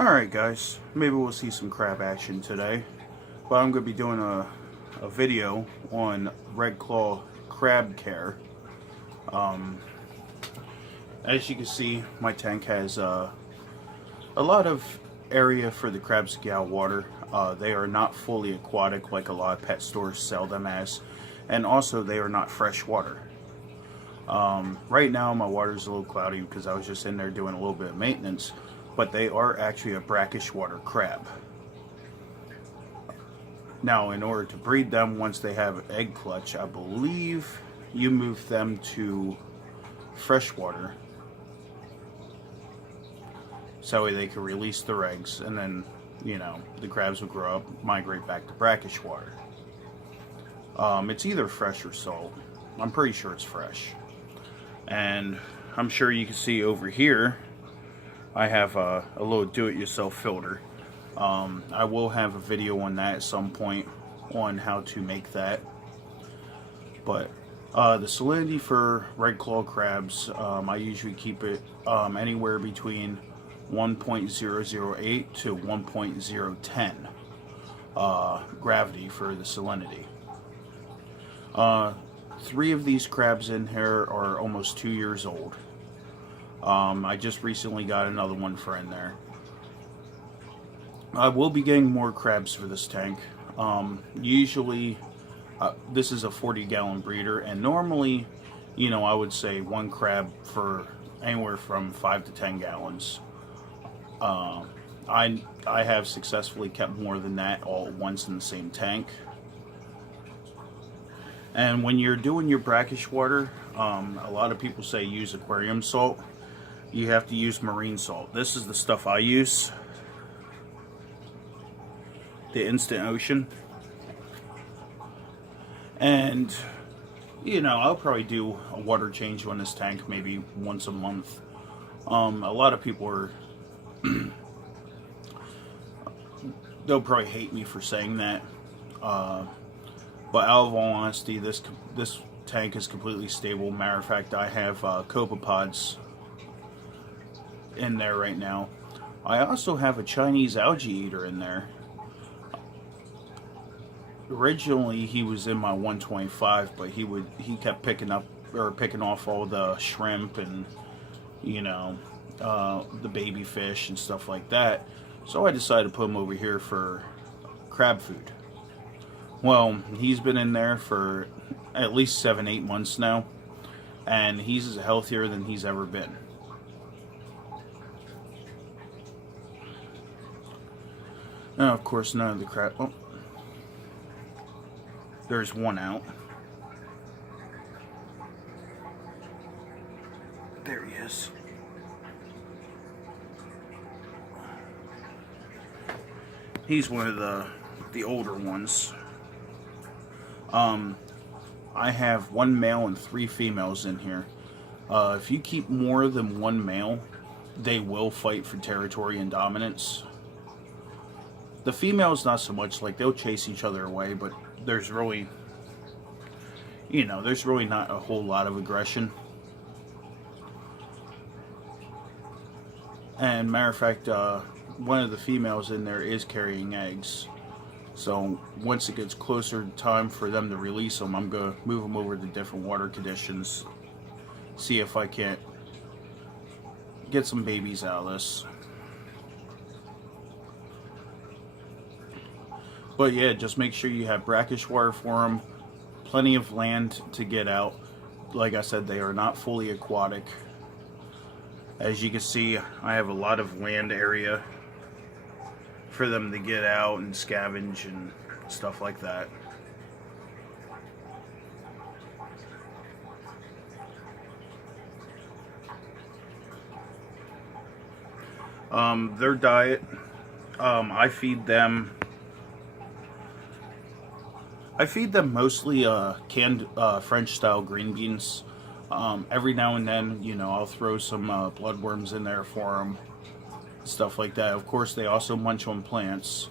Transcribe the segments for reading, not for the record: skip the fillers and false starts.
Alright guys, maybe we'll see some crab action today, but I'm going to be doing a video on red claw crab care. As you can see, my tank has a lot of area for the crabs to get out of water. They are not fully aquatic like a lot of pet stores sell them as, and also they are not fresh water. Right now my water is a little cloudy because I was just in there doing a little bit of maintenance, but they are actually a brackish water crab. Now, in order to breed them, once they have egg clutch, I believe you move them to freshwater so they can release their eggs, and then, you know, the crabs will grow up, migrate back to brackish water. It's either fresh or salt. I'm pretty sure it's fresh. And I'm sure you can see over here I have a little do-it-yourself filter. I will have a video on that at some point on how to make that. But the salinity for red claw crabs, I usually keep it anywhere between 1.008 to 1.010 gravity for the salinity. 3 of these crabs in here are almost 2 years old. I just recently got another one for in there. I will be getting more crabs for this tank. Usually, this is a 40-gallon breeder, and normally, you know, I would say 1 crab for anywhere from 5 to 10 gallons. I have successfully kept more than that all at once in the same tank. And when you're doing your brackish water, a lot of people say use aquarium salt. You have to use marine salt. This is the stuff I use. The Instant Ocean. And, you know, I'll probably do a water change on this tank maybe once a month. A lot of people are... they'll probably hate me for saying that. But out of all honesty, this tank is completely stable. Matter of fact, I have copepods in there right now. I also have a Chinese algae eater in there. Originally he was in my 125, but he kept picking off all the shrimp and, you know, the baby fish and stuff like that. So I decided to put him over here for crab food. Well, he's been in there for at least 7-8 months now, and he's healthier than he's ever been. Now, of course, none of the crab... Oh, there's one out. There he is. He's one of the older ones. I have 1 male and 3 females in here. If you keep more than 1 male, they will fight for territory and dominance. The females not so much, like they'll chase each other away, but there's really, you know, there's really not a whole lot of aggression. And matter of fact, one of the females in there is carrying eggs. So once it gets closer to time for them to release them, I'm going to move them over to different water conditions. See if I can't get some babies out of this. But yeah, just make sure you have brackish water for them. Plenty of land to get out. Like I said, they are not fully aquatic. As you can see, I have a lot of land area for them to get out and scavenge and stuff like that. Their diet, I feed them mostly canned French style green beans. Every now and then, you know, I'll throw some bloodworms in there for them, stuff like that. Of course, they also munch on plants.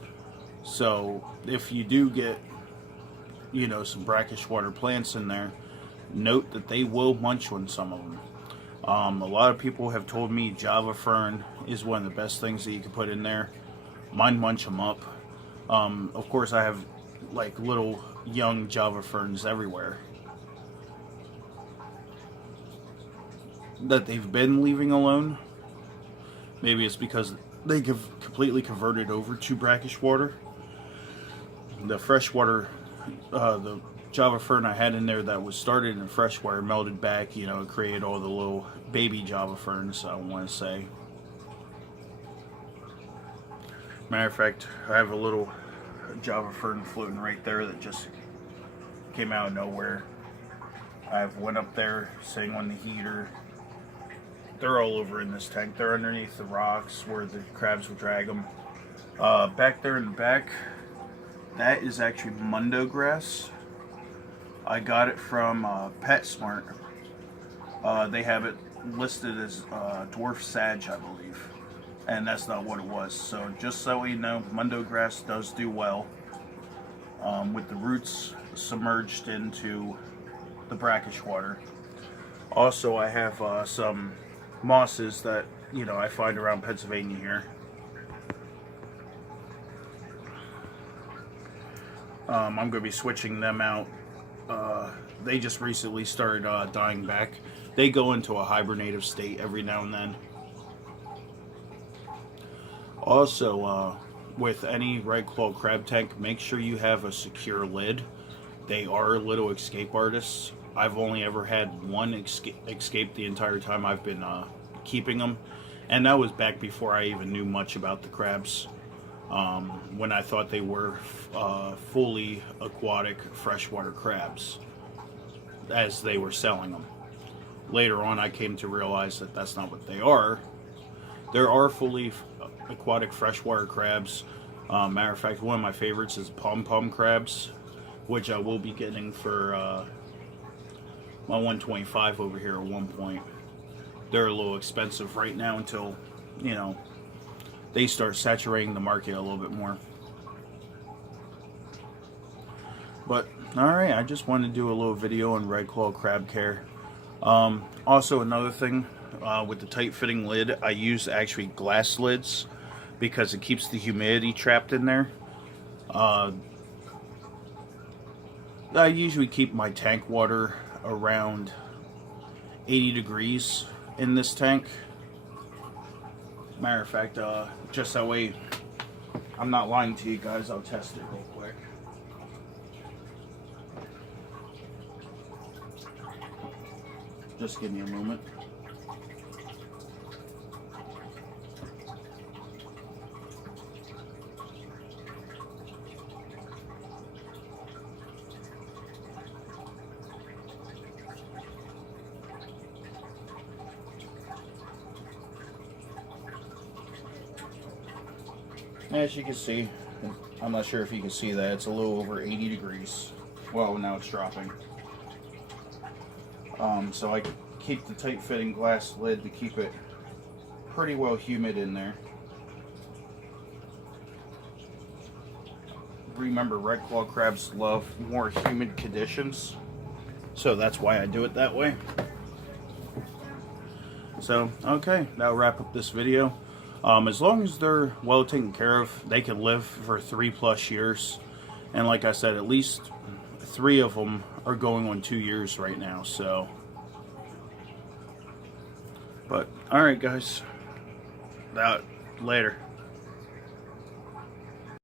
So if you do get, you know, some brackish water plants in there, note that they will munch on some of them. A lot of people have told me Java fern is one of the best things that you can put in there. Mine munch them up. Of course, I have like little young Java ferns everywhere that they've been leaving alone. Maybe it's because they have completely converted over to brackish water. The freshwater, the Java fern I had in there that was started in freshwater melted back, you know, it created all the little baby Java ferns, I want to say. Matter of fact, I have a little Java fern floating right there that just came out of nowhere. I have one up there sitting on the heater. They're all over in this tank. They're underneath the rocks where the crabs will drag them. Back there in the back, that is actually Mondo Grass. I got it from PetSmart. They have it listed as dwarf sage, I believe. And that's not what it was. So just so you know, Mondo Grass does do well with the roots submerged into the brackish water. Also, I have some mosses that, you know, I find around Pennsylvania here. I'm going to be switching them out. They just recently started dying back. They go into a hibernative state every now and then. Also, with any red claw crab tank, make sure you have a secure lid. They are little escape artists. I've only ever had one escape the entire time I've been keeping them, and that was back before I even knew much about the crabs. When I thought they were fully aquatic freshwater crabs, as they were selling them. Later on, I came to realize that that's not what they are. There are fully aquatic freshwater crabs. Matter of fact, one of my favorites is pom-pom crabs, which I will be getting for my 125 over here at one point. They're a little expensive right now until, you know, they start saturating the market a little bit more. But, alright, I just wanted to do a little video on red claw crab care. Also, another thing, with the tight-fitting lid, I use actually glass lids because it keeps the humidity trapped in there. I usually keep my tank water around 80 degrees in this tank. Matter of fact, just that way I'm not lying to you guys, I'll test it real quick. Just give me a moment. As you can see, I'm not sure if you can see that, it's a little over 80 degrees. Well, now it's dropping. So I keep the tight-fitting glass lid to keep it pretty well humid in there. Remember, red claw crabs love more humid conditions, so that's why I do it that way. So, okay, that'll wrap up this video. As long as they're well taken care of, they can live for 3+ years. And like I said, at least 3 of them are going on 2 years right now, so. But, alright guys. Later.